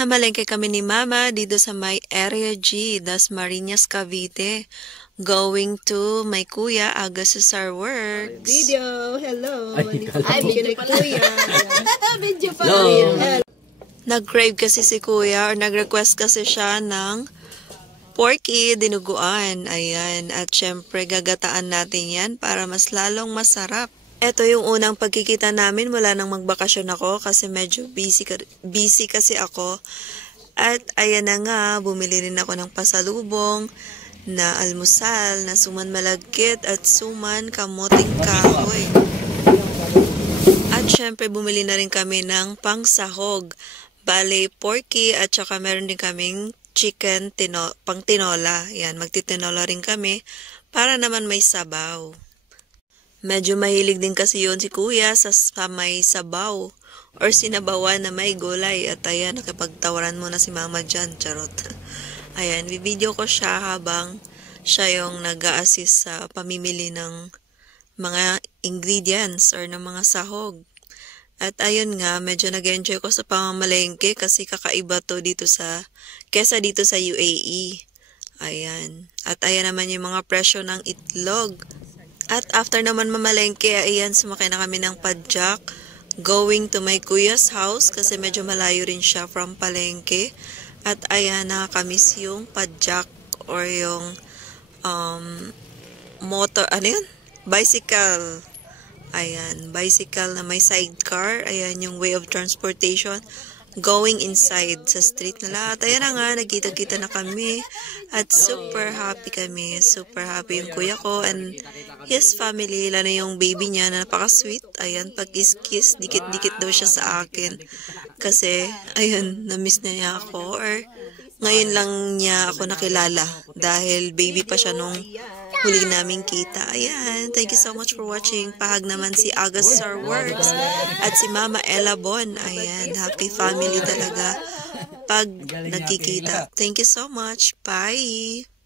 Namalengke kami ni Mama dito sa may Area G, Dasmariñas, Cavite. Going to my kuya aga sa Star Works. Video, hello. Ay, video pala. Kuya. Video pala. Hello. Nag-crave kasi si kuya or nag-request kasi siya ng porky dinuguan. Ayan. At syempre gagataan natin yan para mas lalong masarap. Ito yung unang pagkikita namin mula nang magbakasyon ako kasi medyo busy kasi ako. At ayan na nga, bumili rin ako ng pasalubong na almusal na suman malagkit at suman kamoting kahoy. At syempre bumili na rin kami ng pangsahog, bale porky at saka meron din kaming chicken pang tinola. Yan, magtitinola rin kami para naman may sabaw. Medyo mahilig din kasi yun si kuya sa may sabaw or sinabawan na may gulay. At ayan, nakipagtawaran muna si mama dyan, charot. Ayan, video ko siya habang siya yung nag-a-assist sa pamimili ng mga ingredients or ng mga sahog. At ayun nga, medyo nag-enjoy ko sa pamamalengke kasi kakaiba to kesa dito sa UAE. Ayan. At ayan naman yung mga presyo ng itlog. At after naman mamalengke, ayan, sumakay na kami ng padjak going to my kuya's house kasi medyo malayo rin siya from palengke. At ayan, nakakamiss yung padjak or yung motor, ano yun? Bicycle. Ayan, bicycle na may sidecar. Ayan yung way of transportation going inside sa street na lahat. Ayan na nga, nagkita-kita na kami. At super happy kami. Super happy yung kuya ko and his family. Lalo yung baby niya na napaka-sweet. Ayan, pag-kiss-kiss, dikit-dikit daw siya sa akin. Kasi, ayun, na-miss na niya ako. Or, ngayon lang niya ako nakilala. Dahil baby pa siya nung huli namin kita. Ayan, thank you so much for watching. Pahag naman si Aga Star Works at si Mama Ella Bon. Ayan, happy family talaga pag nagkikita. Thank you so much. Bye!